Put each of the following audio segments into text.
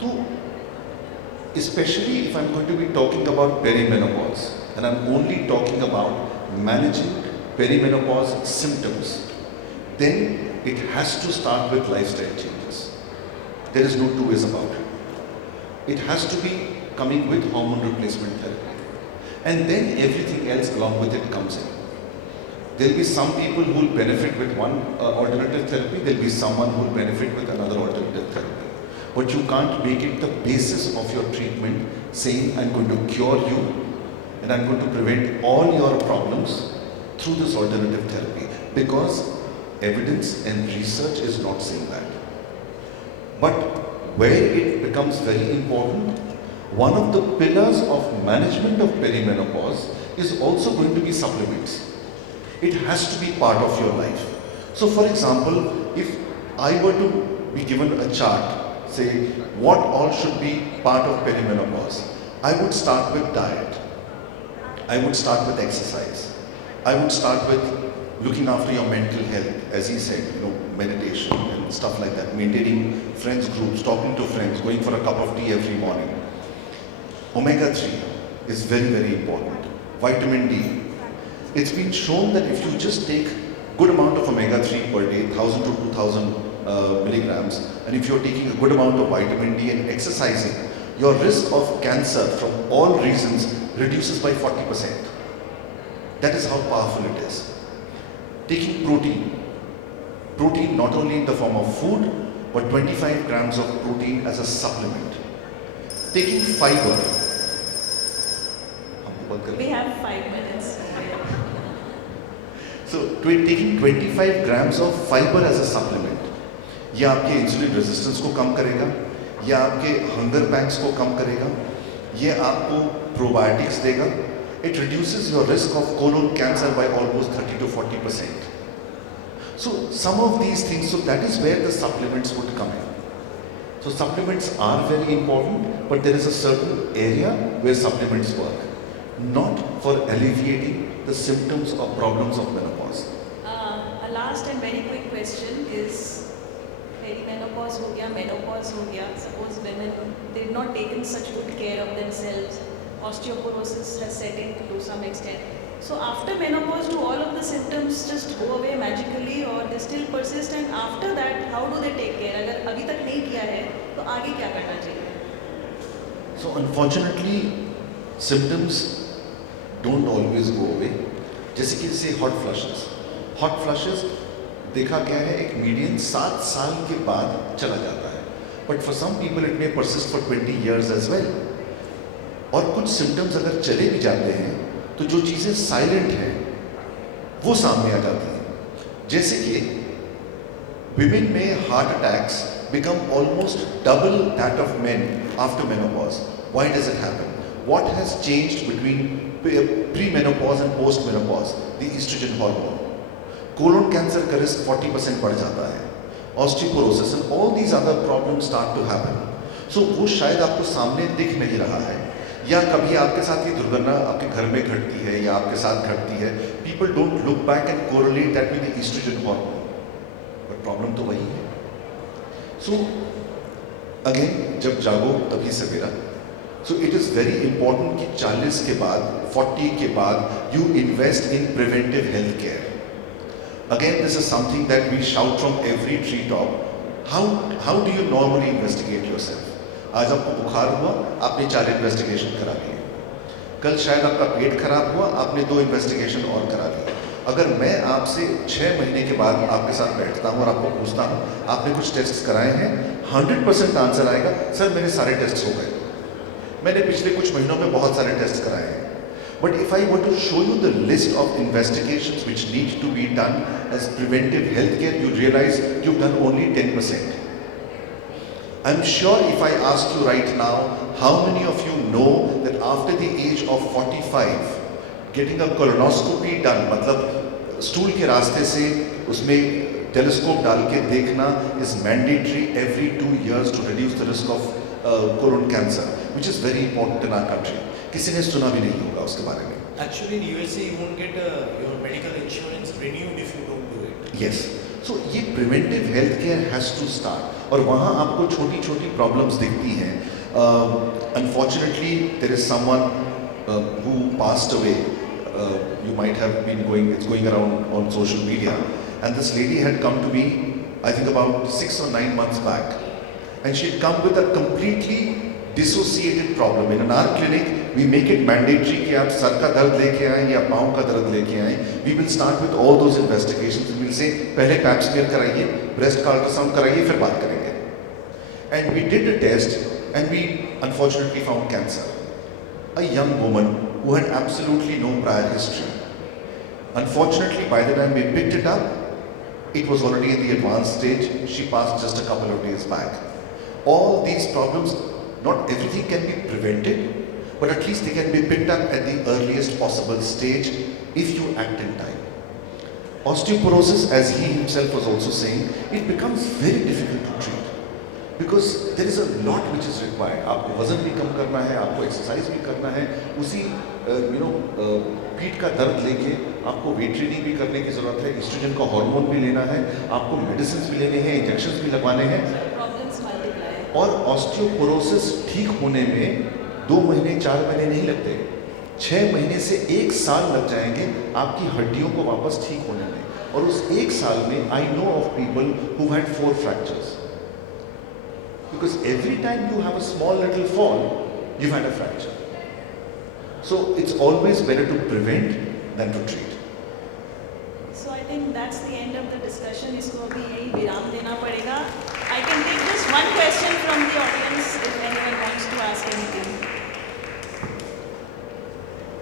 तो especially if I'm going to be talking about perimenopause, and I'm only talking about managing perimenopause symptoms, then it has to start with lifestyle changes. There is no two ways about it. It has to be coming with hormone replacement therapy. And then everything else along with it comes in. There will be some people who will benefit with one alternative therapy, there will be someone who will benefit with another alternative therapy. But you can't make it the basis of your treatment saying I'm going to cure you and I'm going to prevent all your problems through this alternative therapy, because evidence and research is not saying that. But where it becomes very important, one of the pillars of management of perimenopause is also going to be supplements. It has to be part of your life. So for example, if I were to be given a chart, say what all should be part of perimenopause, I would start with diet. I would start with exercise. I would start with looking after your mental health, as he said, meditation and stuff like that, maintaining friends groups, talking to friends, going for a cup of tea every morning. Omega-3 is very, very important. Vitamin D. It's been shown that if you just take good amount of omega-3 per day, 1000 to 2000 milligrams, and if you're taking a good amount of vitamin D and exercising, your risk of cancer from all reasons reduces by 40%. That is how powerful it is. Taking protein not only in the form of food, but 25 grams of protein as a supplement. Taking fiber. We have 5 minutes. So taking 25 grams of fiber as a supplement, ये आपके insulin resistance को कम करेगा, ये आपके hunger pangs को कम करेगा, ये आपको प्रोबायोटिक्स देगा. It reduces your risk of colon cancer by almost 30 to 40%. So some of these things, so that is where the supplements would come in. So supplements are very important, but there is a certain area where supplements work, not for alleviating the symptoms or problems of menopause. A last and very quick question is, perimenopause ho gaya, menopause ho gaya, suppose women, they've not taken such good care of themselves, osteoporosis has set in to some extent. So after menopause, do all of the symptoms just go away magically or they still persist, and after that, how do they take care? अगर अभी तक नहीं किया है, तो आगे क्या करना चाहिए? So unfortunately, symptoms don't always go away. जैसे कि say hot flushes. Hot flushes देखा गया है एक मीडियन 7 साल के बाद चला जाता है. But for some people it may persist for 20 years as well. और कुछ symptoms अगर चले भी जाते हैं, तो जो चीज़ें साइलेंट हैं वो सामने आ जाती हैं. जैसे कि women में heart attacks become almost double that of men after menopause. Why does it happen? What has changed between pre-menopause and post-menopause? The estrogen hormone. Colon cancer का risk 40% बढ़ जाता है. Osteoporosis and all these other problems start to happen. So वो शायद आपको सामने दिख नहीं रहा है, या कभी आपके साथ ये दुर्घटना आपके घर में घटती है या आपके साथ घटती है. People don't look back and correlate that with the estrogen hormone. But problem तो वही है. So again, जब जागो तभी सवेरा. So it is very important कि 40 के बाद, 40 के बाद you invest in preventive health care. Again, this is something that we shout from every treetop. How do you normally investigate yourself? आज आपको बुखार हुआ, आपने 4 इन्वेस्टिगेशन करा लिए. कल शायद आपका पेट खराब हुआ, आपने 2 इन्वेस्टिगेशन और करा लिए. अगर मैं आपसे 6 महीने के बाद आपके साथ बैठता हूँ और आपको पूछता हूँ आपने कुछ टेस्ट कराए हैं, 100% आंसर आएगा, सर मेरे सारे टेस्ट हो गए, मैंने पिछले कुछ महीनों में बहुत सारे टेस्ट कराए हैं. But if I were to show you the list of investigations which need to be done as preventive healthcare, you realize you've done only 10%. I'm sure if I ask you right now, how many of you know that after the age of 45, getting a colonoscopy done, मतलब stool के रास्ते से उसमें telescope डाल के देखना is mandatory every 2 years to reduce the risk of colon cancer, which is very important in our country. किसी ने सुना भी नहीं होगा उसके बारे में. Actually, in USA, you won't get your medical insurance renewed if you don't do it. Yes. So ये preventive health care has to start. और वहाँ आपको छोटी छोटी प्रॉब्लम्स दिखती हैं. Unfortunately, there is someone who passed away. You might have been it's going around on social media, and this lady had come to me, I think about 6 or 9 months back, and she had come with a completely dissociated problem. In our clinic, we make it mandatory कि आप sir का दर्द लेके आएं या पाँव का दर्द लेके आएं. We will start with all those investigations. We will say पहले पैप स्मीयर कराइए, ब्रेस्ट का अल्ट्रासाउंड कराइए, फिर बात करेंगे. And we did a test, and we unfortunately found cancer. A young woman who had absolutely no prior history. Unfortunately, by the time we picked it up, it was already in the advanced stage. She passed just a couple of days back. All these problems, not everything can be prevented, but at least they can be picked up at the earliest possible stage if you act in time. Osteoporosis, as he himself was also saying, it becomes very difficult to treat because there is a lot which is required. आपको वजन भी कम करना है, आपको exercise भी करना है, उसी पीठ का दर्द लेके आपको वेट ट्रेनिंग भी करने की ज़रूरत है, एस्ट्रोजन का हार्मोन भी लेना है, आपको मेडिसिन भी लेने हैं, इंजेक्शन भी लगवाने हैं. Problems multiply. और ऑस्टियोपोरोसिस ठीक होने में 2 महीने 4 महीने नहीं लगते, 6 महीने से 1 साल लग जाएंगे आपकी हड्डियों को वापस ठीक होने में. और उस 1 साल में I know of people who had 4 fractures. Because every time you have a small little fall, you've had a fracture. So it's always better to prevent than to treat. So I think that's the end of the discussion. इसको अभी यही विराम देना पड़ेगा. I can take just one question from the audience if anyone wants to ask anything.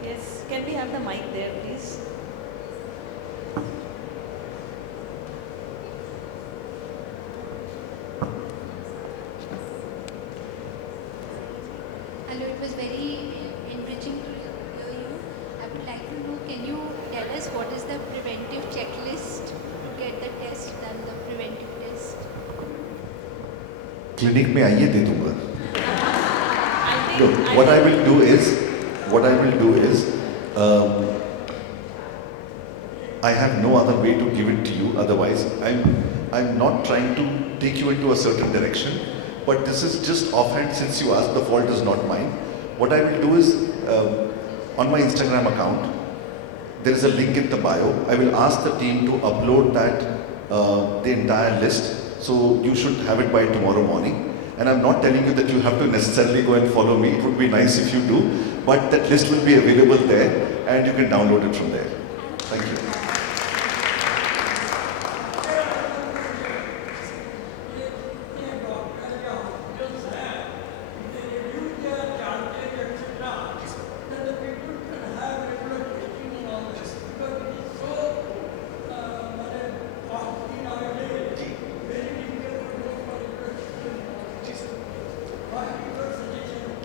Yes, can we have the mic there, please? Hello, it was very enriching to hear you. I would like to know, can you tell us what is the preventive checklist to get the test done, the preventive test? Clinic में आइए, दे दूंगा. I think. Look, what I will do is, I have no other way to give it to you. Otherwise, I'm not trying to take you into a certain direction. But this is just offhand, since you asked, the fault is not mine. What I will do is, on my Instagram account, there is a link in the bio. I will ask the team to upload that, the entire list. So you should have it by tomorrow morning. And I'm not telling you that you have to necessarily go and follow me. It would be nice if you do. But that list will be available there, and you can download it from there. Thank you.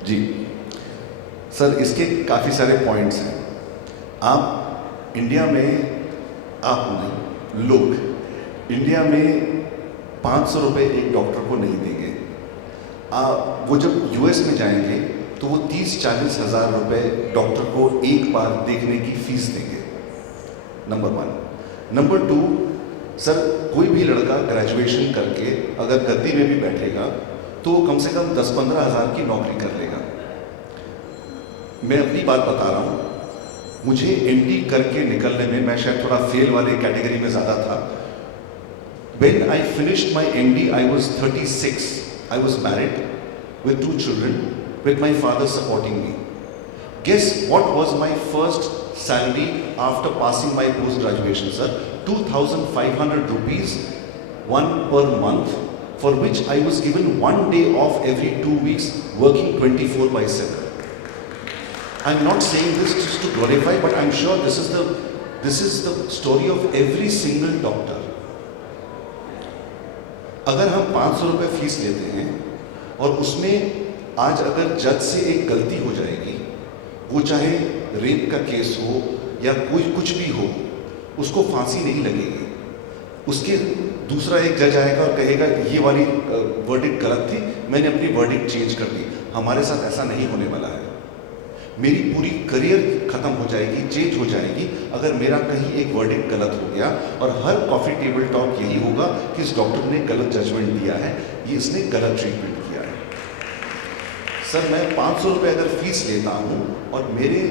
जी sir, इसके काफ़ी सारे points हैं. आप India में, आप नहीं, लोग इंडिया में 500 रुपये एक डॉक्टर को नहीं देंगे. वो जब यूएस में जाएंगे तो वो 30-40 हज़ार रुपये डॉक्टर को एक बार देखने की फीस देंगे. नंबर 1. नंबर 2, सर कोई भी लड़का ग्रेजुएशन करके अगर गद्दी में भी बैठेगा तो वो कम से कम 10-15 हज़ार की नौकरी कर लेगा. मैं अपनी बात बता रहा हूँ. मुझे एमडी करके निकलने में, मैं शायद थोड़ा फेल वाले कैटेगरी में ज़्यादा था. When I finished my MD, I was 36. I was married with 2 children, with my father supporting me. Guess what was my first salary after passing my post-graduation, sir? 2,500 rupees, one per month, for which I was given 1 day off every 2 weeks, working 24/7. I'm not saying this just to glorify, but I'm sure this is the story of every single doctor. अगर हम 500 रुपये fees लेते हैं और उसमें आज अगर जज से एक गलती हो जाएगी, वो चाहे रेप का केस हो या कोई कुछ भी हो, उसको फांसी नहीं लगेगी. उसके दूसरा एक जज आएगा और कहेगा ये वाली वर्डिक्ट गलत थी, मैंने अपनी वर्डिक्ट चेंज कर दी. हमारे साथ ऐसा नहीं होने वाला है. मेरी पूरी करियर खत्म हो जाएगी, चेंज हो जाएगी अगर मेरा कहीं एक वर्डिक्ट गलत हो गया और हर कॉफ़ी टेबल टॉक यही होगा कि इस डॉक्टर ने गलत जजमेंट दिया है, ये इसने गलत ट्रीटमेंट किया है। सर मैं 500 रुपये अगर फीस लेता हूँ और मेरे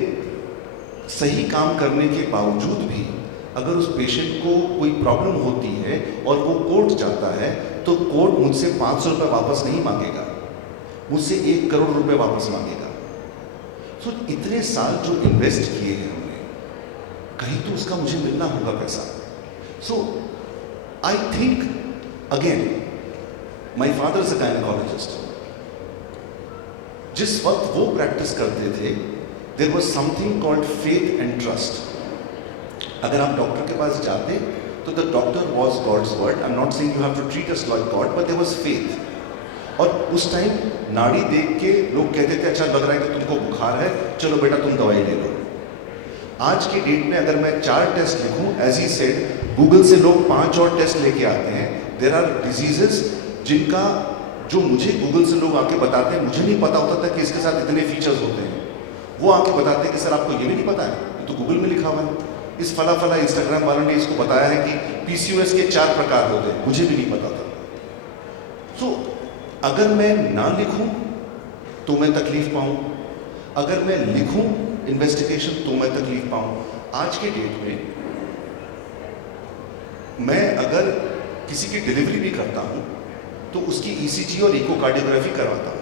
सही काम करने के बावजूद भी अगर उस पेशेंट को कोई प्रॉब्लम होती है और वो कोर्ट जाता है तो कोर्ट मुझसे 500 रुपये वापस नहीं मांगेगा, मुझसे 1 करोड़ रुपए वापस मांगेगा। सो इतने साल जो इन्वेस्ट किए हैं हमने, कहीं तो उसका मुझे मिलना होगा पैसा। So I think again my father is a gynaecologist. जिस वक्त वो प्रैक्टिस करते थे there was something called faith and trust. अगर आप डॉक्टर के पास जाते तो the doctor was God's word. I am not saying you have to treat us like God, but there was faith. और उस टाइम नाड़ी देख के लोग कहते थे अच्छा लग रहा है कि तुमको बुखार है, चलो बेटा तुम दवाई ले लो। आज के डेट में अगर मैं 4 टेस्ट लिखूं, एज ही सेड, गूगल से लोग 5 और टेस्ट लेके आते हैं। देयर आर डिजीजेस जिनका जो मुझे गूगल से लोग आके बताते हैं, मुझे नहीं पता होता था कि इसके साथ इतने फीचर्स होते हैं। वो आके बताते हैं कि सर आपको ये भी नहीं पता है, ये तो गूगल में लिखा हुआ है, इस फला फला इंस्टाग्राम वालों ने इसको बताया है कि PCOS के 4 प्रकार होते हैं, मुझे भी नहीं पता था। सो अगर मैं ना लिखूं तो मैं तकलीफ पाऊं, अगर मैं लिखूं इन्वेस्टिगेशन तो मैं तकलीफ पाऊं। आज के डेट में मैं अगर किसी की डिलीवरी भी करता हूं तो उसकी ECG और इकोकार्डियोग्राफी करवाता हूं।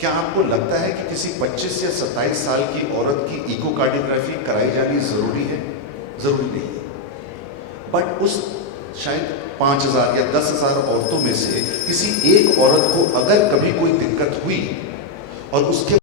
क्या आपको लगता है कि किसी 25 या 27 साल की औरत की इकोकार्डियोग्राफी कराई जानी जरूरी है? जरूरी नहीं है। बट उस शायद 5,000 या 10,000 औरतों में से किसी एक औरत को अगर कभी कोई दिक्कत हुई और उसके